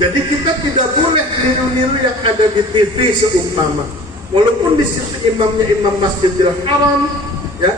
Jadi kita tidak boleh niru-niru yang ada di TV seumpama. Walaupun di situ imamnya imam Masjidil Haram, ya.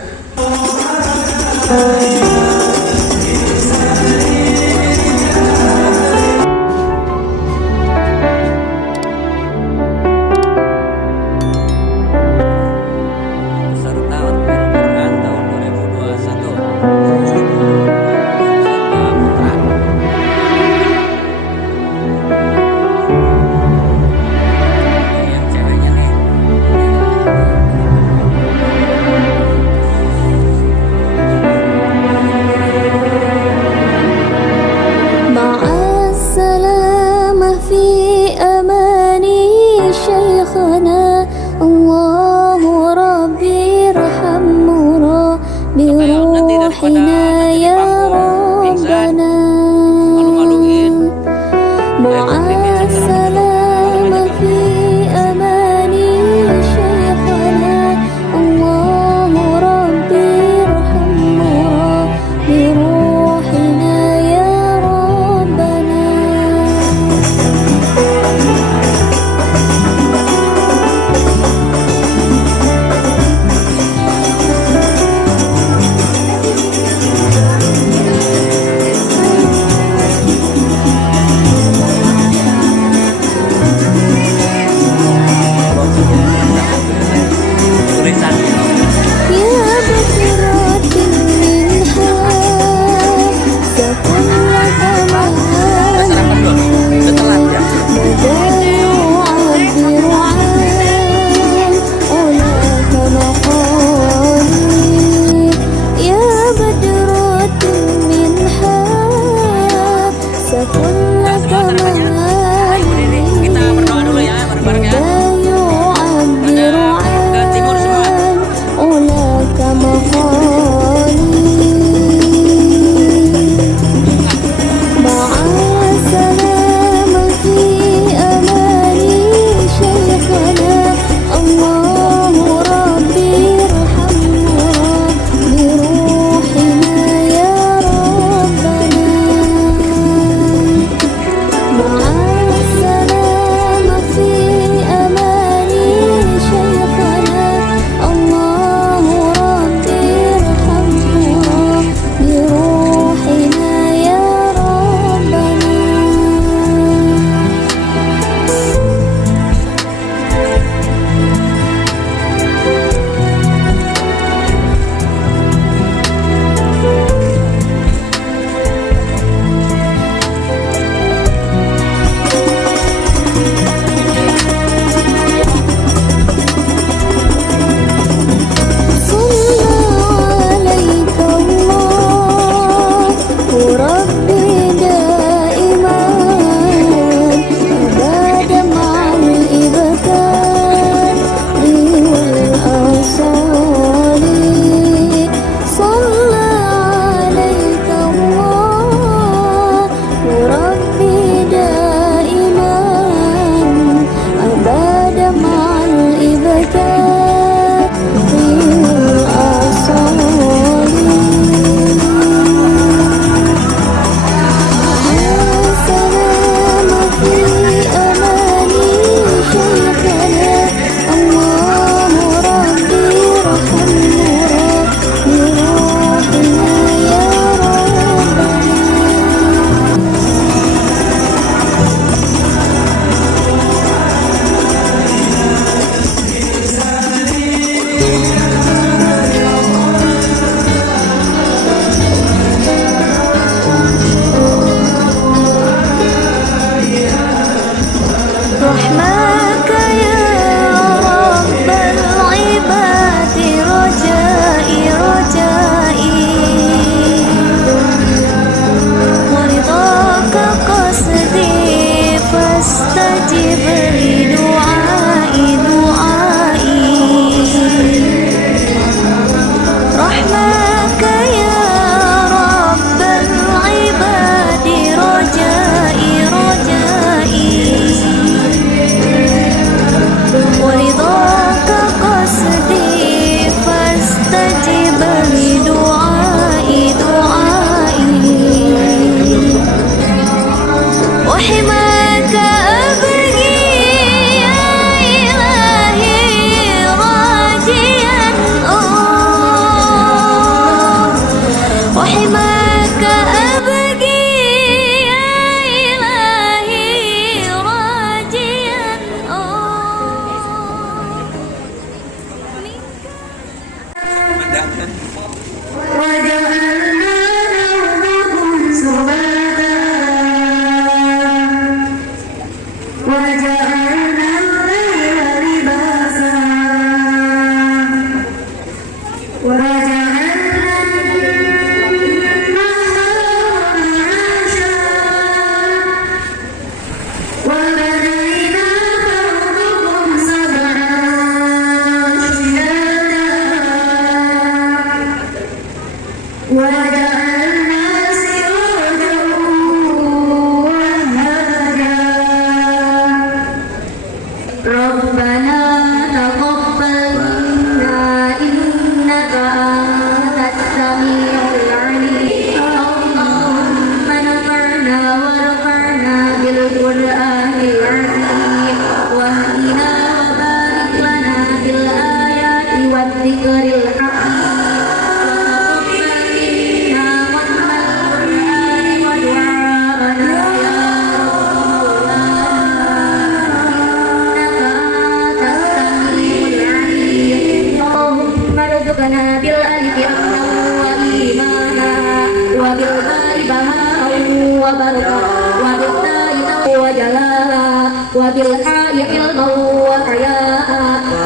وبالحاء علما وحياء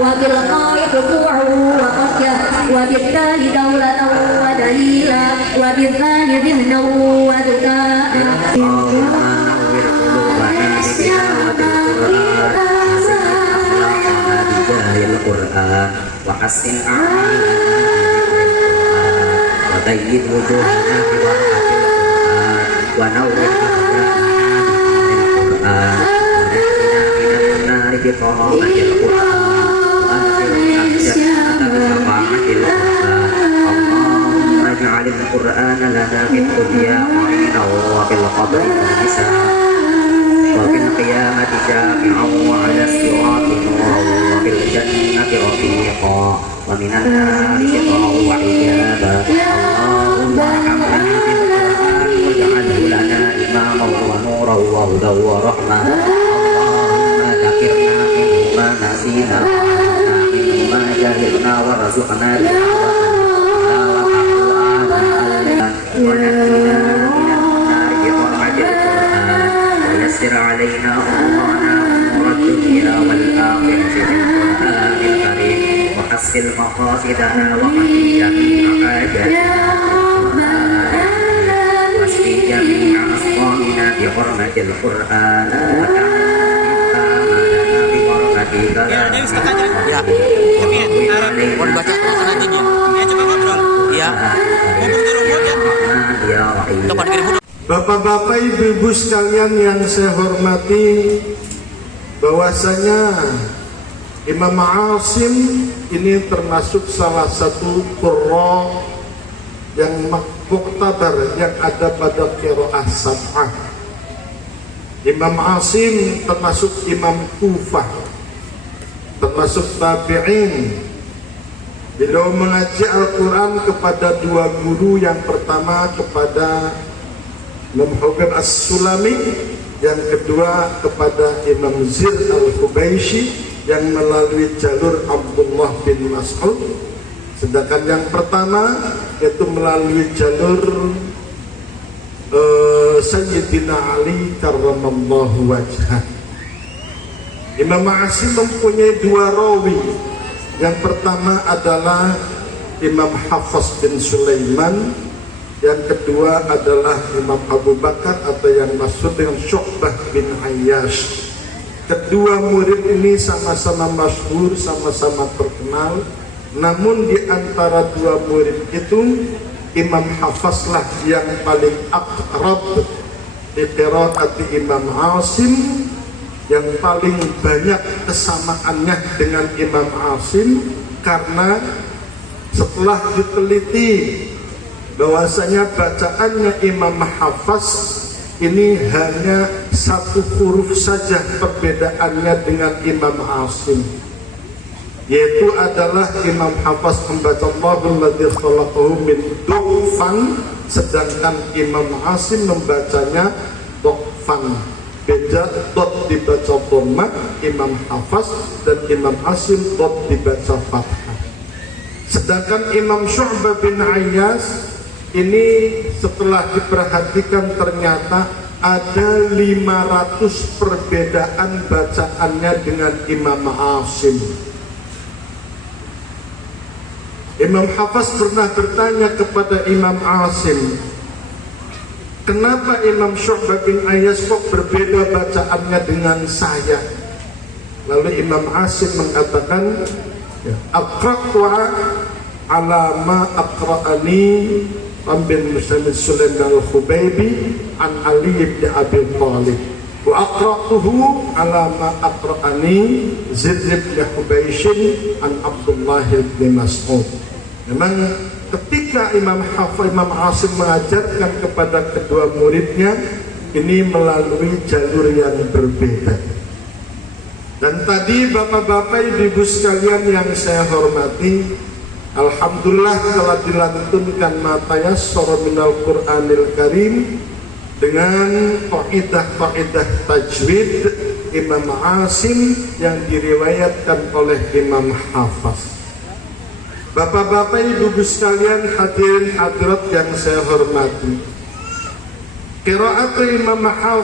وبالقاء خشوعا وخشية وبالدال دولة ودليلا وبالذال ذهنا وذكاء القرآن وحسن أعمالنا وبين وجوهنا ببركة القرآن ونور أخلاقنا بالقرآن ونجنا من النار بكرامة القرآن وأدخلنا الجنة بشفاعة القرآن اللهم اجعل القرآن لنا في الدنيا قرينا وفي القبر مونسا وفي القيامة شافعا وعلى الصراط نورا وفي الجنة رفيقا ومن النار سترا وحجابا اللهم ارحمنا بالقرآن واجعله لنا إماما ونورا وهدى ورحمة اللهم ذكرنا منه ما نسينا وعلمنا منه ما جهلنا وارزقنا تلاوته آناء الليل ونجنا من النار بحرمة القرآن ويسر علينا أمورنا أمور الدنيا والآخرة بالقرآن الكريم وحسن مقاصدنا وقضي جميع حاجاتنا واشفي جميع أسقامنا بحرمة القرآن وتعالى ببركة كلامك Ya, mau baca makanan aja. Ya, coba ngobrol. Ya. Ngomong di rumah kan. Coba dikirim dulu. Bapak-bapak, ibu-ibu sekalian yang saya hormati, bahwasanya Imam Asim ini termasuk salah satu qurra yang muktabar yang ada pada qiraah sab'ah. Imam Asim termasuk Imam Kufah, termasuk tabi'in. Beliau mengaji Al-Quran kepada dua guru, yang pertama kepada Imam Hubab As-Sulami, yang kedua kepada Imam Zir Al-Hubayshi yang melalui jalur Abdullah bin Mas'ud. Sedangkan yang pertama yaitu melalui jalur Sayyidina Ali karramallahu wajhah. Imam Asim mempunyai dua rawi. Yang pertama adalah Imam Hafs bin Sulaiman, yang kedua adalah Imam Abu Bakar atau yang maksud dengan Syu'bah bin Ayyash. Kedua murid ini sama-sama masyhur, sama-sama terkenal. Namun di antara dua murid itu Imam Hafs lah yang paling akrab di qiraati Imam Asim, yang paling banyak kesamaannya dengan Imam Asim, karena setelah diteliti bahwasanya bacaannya Imam Hafs ini hanya satu huruf saja perbedaannya dengan Imam Asim, yaitu adalah Imam Hafs membaca Allahul ladzi khalaqahu min du'fan, sedangkan Imam Asim membacanya du'fan. Beda, dot dibaca dhamma Imam Hafs, dan Imam Asim dot dibaca fathah. Sedangkan Imam Syu'bah bin Ayyash ini setelah diperhatikan ternyata ada 500 perbedaan bacaannya dengan Imam Asim. Imam Hafs pernah bertanya kepada Imam Asim, kenapa Imam Syu'bah bin Ayyash kok berbeda bacaannya dengan saya? Lalu Imam Asim mengatakan, aqra'tu ala ma aqra'ani bin Muslim Sulaiman al-Khubaybi an Ali ibn Abi Thalib, wa aqra'tuhu ala ma aqra'ani Zid ibn Hubaysh an Abdullah bin Mas'ud. Memang ketika Imam Asim mengajarkan kepada kedua muridnya ini melalui jalur yang berbeda. Dan tadi bapak-bapak, ibu sekalian yang saya hormati, alhamdulillah telah dilantunkan matayassara minal Qur'anil Karim dengan kaidah-kaidah tajwid Imam Asim yang diriwayatkan oleh Imam Hafs. Bapak-bapak, ibu sekalian, hadirin hadirat yang saya hormati, Qiraat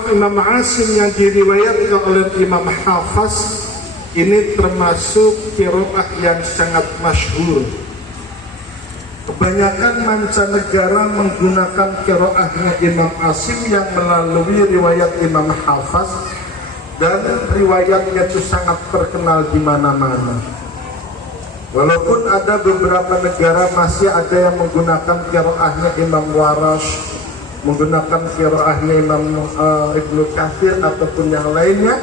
Imam Asim yang diriwayatkan oleh Imam Hafaz ini termasuk qiraat yang sangat masyhur. Kebanyakan mancanegara menggunakan qiraatnya Imam Asim yang melalui riwayat Imam Hafaz, dan riwayatnya itu sangat terkenal di mana-mana. Walaupun ada beberapa negara masih ada yang menggunakan qiraatnya Imam Warash, menggunakan qiraatnya Imam Ibnu Katsir ataupun yang lainnya,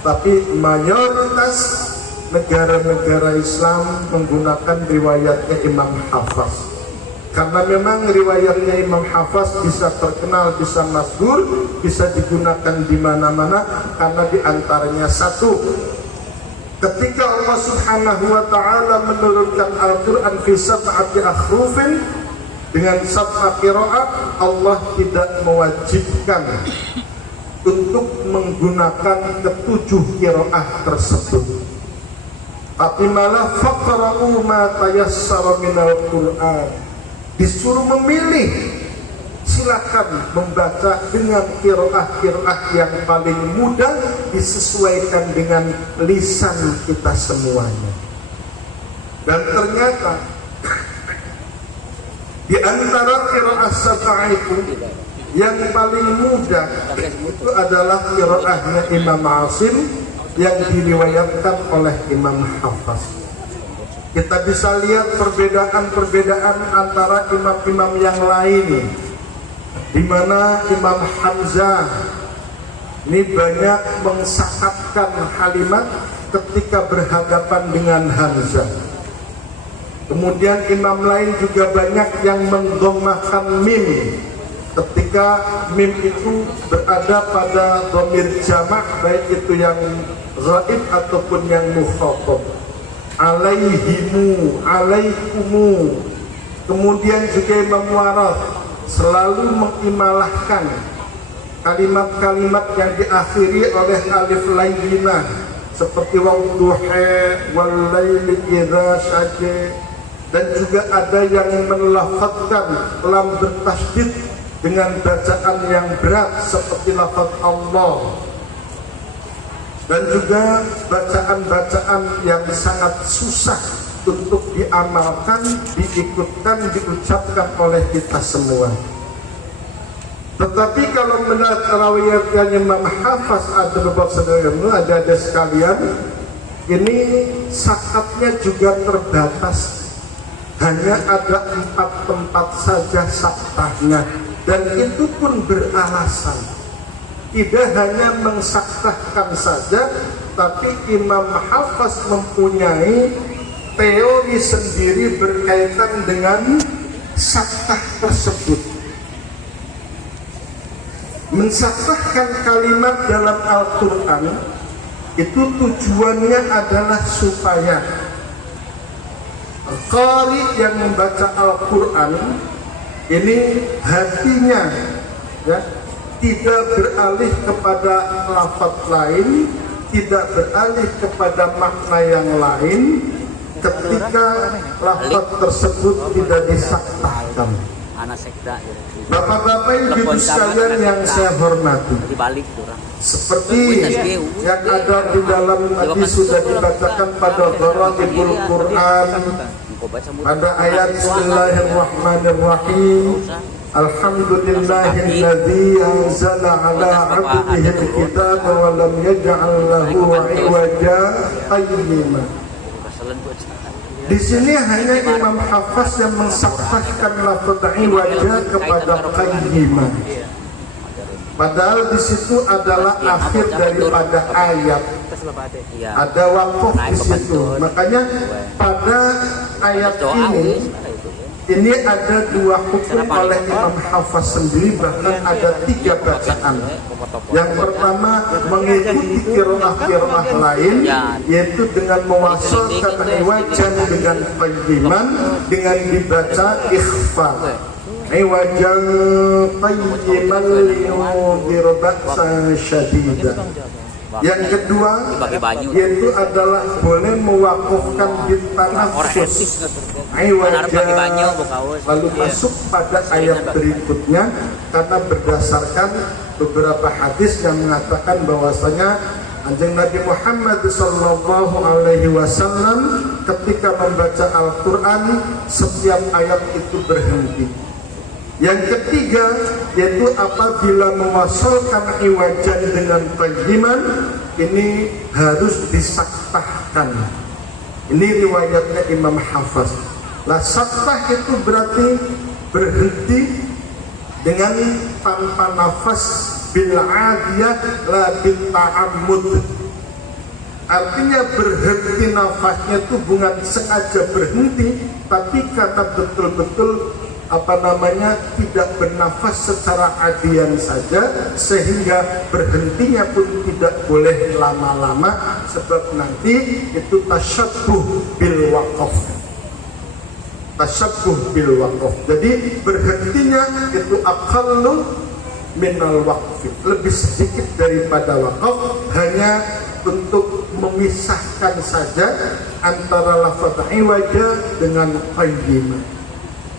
tapi mayoritas negara-negara Islam menggunakan riwayatnya Imam Hafaz. Karena memang riwayatnya Imam Hafaz bisa terkenal, bisa masyhur, bisa digunakan di mana-mana, karena diantaranya satu, ketika Allah Subhanahu wa Ta'ala menurunkan Al-Quran fi sab'ati akhrufin dengan sab'a qiraat, Allah tidak mewajibkan untuk menggunakan ketujuh qiraat tersebut, tapi malah faqra'u ma tayassara minal Qur'an, disuruh memilih, silakan membaca dengan qiraat yang paling mudah disesuaikan dengan lisan kita semuanya. Dan ternyata di antara qiraat sab'ah itu yang paling mudah itu adalah qiraatnya Imam Asim yang diriwayatkan oleh Imam Hafaz. Kita bisa lihat perbedaan-perbedaan antara imam-imam yang lain, di mana Imam Hamzah ini banyak mensakatkan kalimat ketika berhadapan dengan Hamzah. Kemudian imam lain juga banyak yang mendhammakan mim ketika mim itu berada pada dhamir jamak, baik itu yang ghaib ataupun yang mukhatab. Alaihimu, alaikumu. Kemudian juga Imam Warath selalu mengimalahkan kalimat-kalimat yang diakhiri oleh alif layyinah, seperti wadduha wal laili idza saja, dan juga ada yang melafadzkan lam bertasydid dengan bacaan yang berat seperti lafaz Allah, dan juga bacaan-bacaan yang sangat susah untuk diamalkan, diikutkan, diucapkan oleh kita semua. Tetapi kalau menurut riwayatnya Imam Hafaz ada beberapa ada sekalian, ini sakatnya juga terbatas, hanya ada 4 tempat saja saktahnya, dan itu pun beralasan. Tidak hanya mensaktahkan saja, tapi Imam Hafaz mempunyai teori sendiri berkaitan dengan saktah tersebut. Mensaktahkan kalimat dalam Al-Quran itu tujuannya adalah supaya qari yang membaca Al-Quran ini hatinya tidak beralih kepada lafaz lain, tidak beralih kepada makna yang lain ketika lafaz tersebut tidak disaktahkan. Bapak-bapak ibu sekalian yang saya hormati, seperti yang ada di dalam hadis sudah dibacakan pada Gharaibul Quran pada ayat Bismillahirrahmanirrahim, Alhamdulillahilladzi anzala ala 'abdihi al-kitaba wa lam yaj'al lahu 'iwaja qayyima. Di sini hanya Imam Hafaz yang mensaktahkan lafaz 'iwaja kepada qayyima. Padahal di situ adalah akhir daripada ayat. Ada wakaf di situ. Makanya pada ayat ini ada 2 hukum oleh Imam Hafaz sendiri, bahkan ada 3 bacaan. Yang pertama mengikuti qiraah lain, yaitu dengan mewasalkan iwajan dengan qayyiman dengan dibaca ikhfa. Iwajan qayyiman liyundir ba'san syadidan. Yang kedua yaitu adalah boleh mewakufkan di tanah khusus iwaja, lalu masuk pada ayat berikutnya karena berdasarkan beberapa hadis yang mengatakan bahwasanya Kanjeng Nabi Muhammad sallallahu alaihi wasallam ketika membaca Al-Qur'an setiap ayat itu berhenti. Yang ketiga yaitu apabila mewasalkan iwajan dengan qayyiman ini harus disaktahkan. Ini riwayatnya Imam Hafaz. Lah saktah itu berarti berhenti dengan tanpa nafas bil adiyah la bil ta'ammud. Artinya berhenti nafasnya itu bukan sengaja berhenti, tapi karena betul-betul tidak bernafas secara adian saja, sehingga berhentinya pun tidak boleh lama-lama sebab nanti itu tasyabbuh bil waqaf. Tasyabbuh bil waqaf. Jadi berhentinya itu aqallu minal waqfi, lebih sedikit daripada waqaf, hanya untuk memisahkan saja antara lafaz iwaja dengan qayyimah.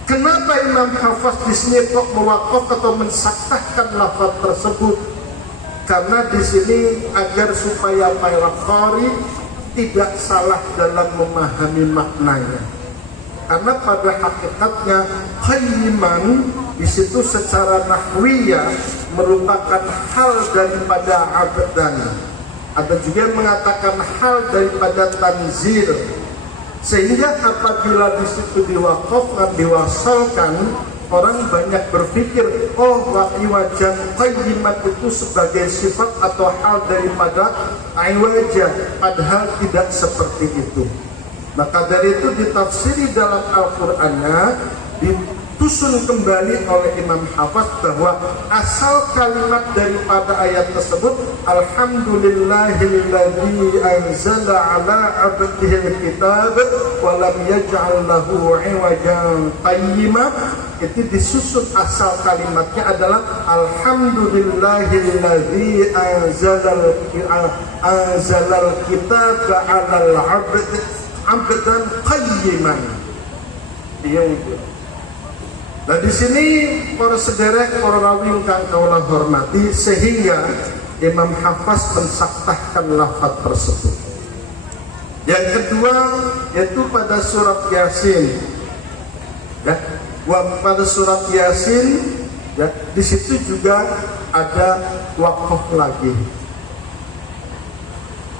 Kenapa Imam Hafaz di sini kok mewaqaf atau mensaktahkan lafaz tersebut? Karena di sini agar supaya para qari tidak salah dalam memahami maknanya. Karena pada hakikatnya qayyiman di situ secara nahwiyah merupakan hal daripada abdan. Ada juga yang mengatakan hal daripada tanzil. Sehingga apabila di situ diwaqafkan, diwasalkan, orang banyak berpikir, oh iwajan qayyiman itu sebagai sifat atau hal daripada iwajah, padahal tidak seperti itu. Maka dari itu ditafsiri dalam Al-Qur'annya, ditusun kembali oleh Imam Hafaz bahwa asal kalimat daripada ayat tersebut alhamdulillahilladzi anzala ala abdihil kitab wa lam yaj'al lahu iwajan qayyima, itu disusun asal kalimatnya adalah alhamdulillahilladzi anzalal kitab ala abdan qayyiman. Nah di sini para sederek, para rawi ingkang kawula hormati, sehingga Imam Hafaz mensaktahkan lafaz tersebut. Yang kedua yaitu pada surat Yasin. Ya, pada surat Yasin ya, di situ juga ada waqaf lagi.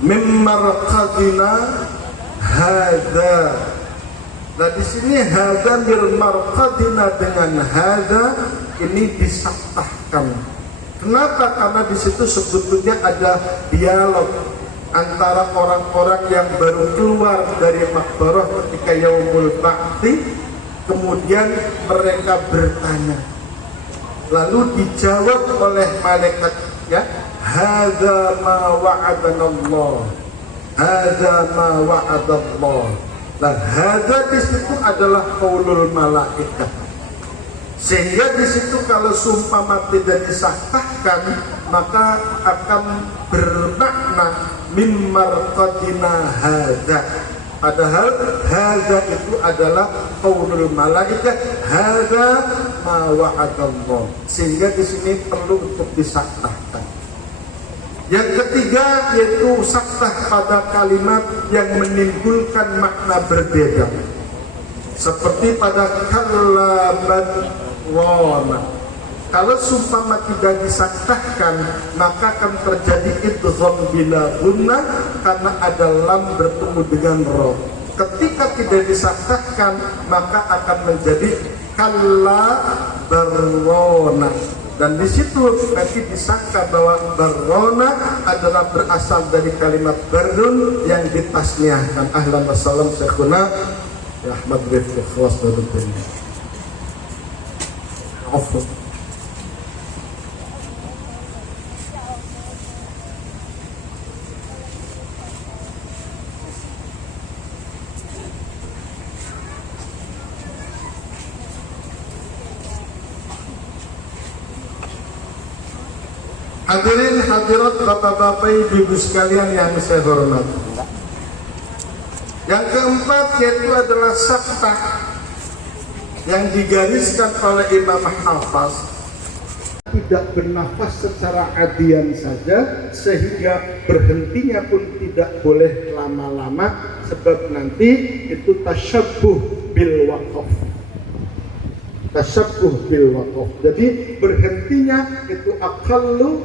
Mimmarqadina hadza. Nah di sini hadza mirmarqadina dengan hadza ini disaktahkan. Kenapa? Karena di situ sebetulnya ada dialog antara orang-orang yang baru keluar dari makbarah ketika yaumul ba'thi, kemudian mereka bertanya, lalu dijawab oleh malaikat, ya, hadza ma wa'adanallah, hadza ma wa'adallah. Dan hadza di situ adalah qaulul malaikat. Sehingga di situ kalau sumpah tidak disaktahkan maka akan bermakna mimmarqadina hadza. Padahal hadza itu adalah qaulul malaikat, hadza ma wa'adallah. Sehingga di sini perlu untuk disaktahkan. Yang ketiga yaitu saktah pada kalimat yang menimbulkan makna berbeda. Seperti pada kalabat wana. Kalau sumpah tidak disaktahkan maka akan terjadi idgham bila gunnah karena ada lam bertemu dengan ro. Ketika tidak disaktahkan maka akan menjadi kalabarona. Dan di situ nanti disangka bahwa barona adalah berasal dari kalimat barun yang ditasniahkan. Ahlan wa salam Syekhuna Ahmad Rifqi Khawas Baruddin. Hadirin hadirat bapak-bapak ibu sekalian yang saya hormati. Yang keempat yaitu adalah sakta yang digariskan oleh Imam Hafaz, tidak bernafas secara adian saja, sehingga berhentinya pun tidak boleh lama-lama, sebab nanti itu tasyabbuh bil waqaf. Tasyabbuh bil waqaf. Jadi berhentinya itu aqallu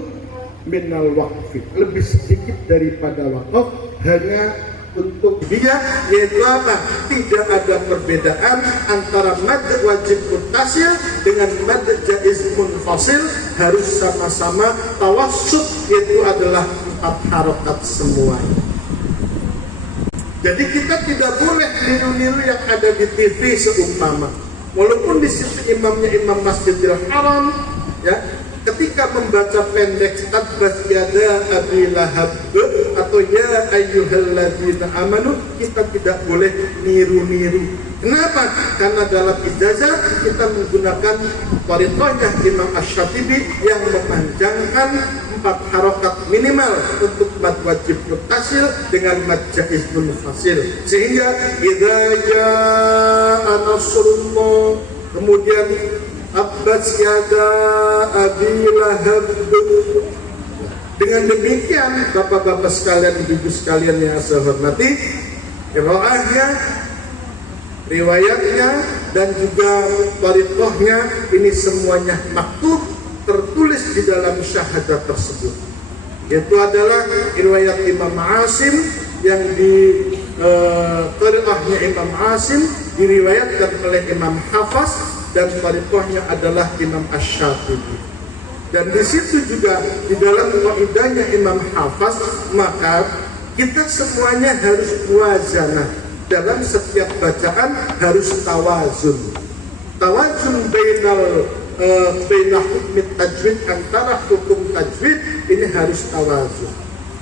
minal waqfi, lebih sedikit daripada waqaf, hanya untuk dia, yaitu apa? Tidak ada perbedaan antara mad wajib muttasil dengan mad jaiz munfasil, harus sama-sama tawassut, yaitu adalah 4 harokat semua. Jadi kita tidak boleh niru-niru yang ada di TV seumpama. Walaupun di situ imamnya imam Masjidil Haram, ya, ketika membaca pendek tabbat yada abi lahab atau ya ayyuhalladzina amanu, kita tidak boleh niru-niru. Kenapa? Karena dalam ijazah kita menggunakan thariqahnya Imam Asy-Syatibi yang memanjangkan 4 harokat minimal untuk mad wajib muttasil dengan mad jaiz munfasil, sehingga idza jaa nasrullah, kemudian Abbas yada abi lahab. Dengan demikian bapak-bapak sekalian, ibu sekalian yang saya hormati, qiraahnya, riwayatnya, dan juga thariqahnya ini semuanya maktub, tertulis di dalam syahadat tersebut. Itu adalah riwayat Imam Asim yang di thariqahnya Imam Asim diriwayatkan oleh Imam Hafaz, dan thariqahnya adalah Imam Asy-Syatibi. Dan di situ juga di dalam qaidahnya Imam Hafaz, maka kita semuanya harus muwazanah. Dalam setiap bacaan harus tawazun. Tawazun baina hukmi tajwid, antara hukum tajwid ini harus tawazun.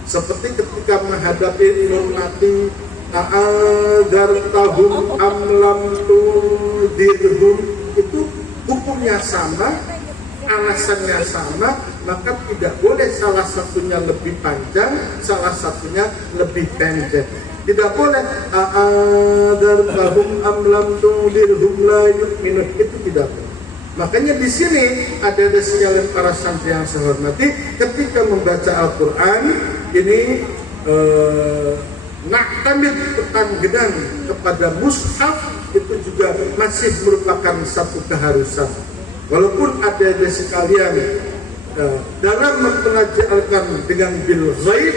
Seperti ketika menghadapi nurmati a'adartahum am lam tudirhum, itu hukumnya sama, alasannya sama, maka tidak boleh salah satunya lebih panjang, salah satunya lebih pendek. Tidak boleh a'adartahum am lam tudirhum la yu'minun, itu tidak boleh. Makanya di sini ada sekalian para santri yang saya hormati, ketika membaca Al-Quran ini na'tamid ketanggedan kepada mushaf, itu juga masih merupakan satu keharusan. Walaupun ada sekalian dalam mempelajarkan dengan bil ghaib,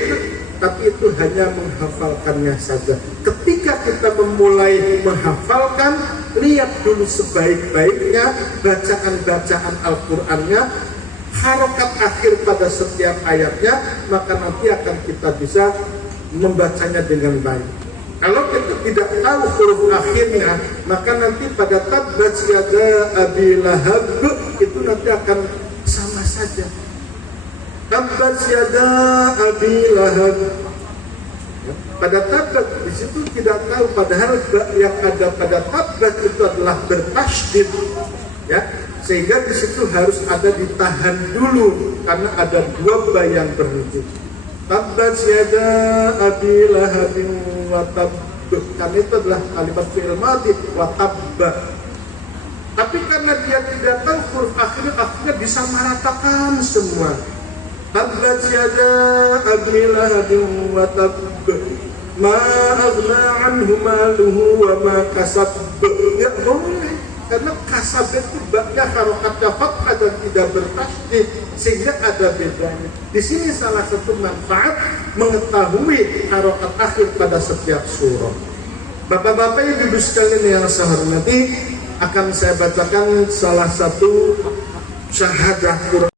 tapi itu hanya menghafalkannya saja. Ketika kita memulai menghafalkan, lihat dulu sebaik-baiknya bacaan-bacaan Al-Qur'annya, harokat akhir pada setiap ayatnya, maka nanti akan kita bisa membacanya dengan baik. Kalau kita tidak tahu huruf akhirnya, maka nanti pada tabbat yada abi lahab itu nanti akan sama saja. Tabbat yada abi lahab. Pada tabbat di situ tidak tahu, padahal yang ada pada tabbat itu adalah bertasydid, ya, sehingga di situ harus ada ditahan dulu karena ada 2 ba yang berhenti. Tabbat yada abi lahabin wa tabb, karena itu adalah kalimat fi'il madhi wa tabba. Tapi karena dia tidak tahu huruf akhirnya disamaratakan semua. Tabbat yada abi lahabin wa tabb, ma aghna anhu maluhu wa ma kasab. Ya boleh, karena kasab itu baknya harokatnya fathah dan tidak bertasydid, sehingga ada bedanya. Di sini salah satu manfaat mengetahui harokat akhir pada setiap surah. Bapak-bapak ibu sekalian yang saya hormati, akan saya bacakan salah satu syahadah Quran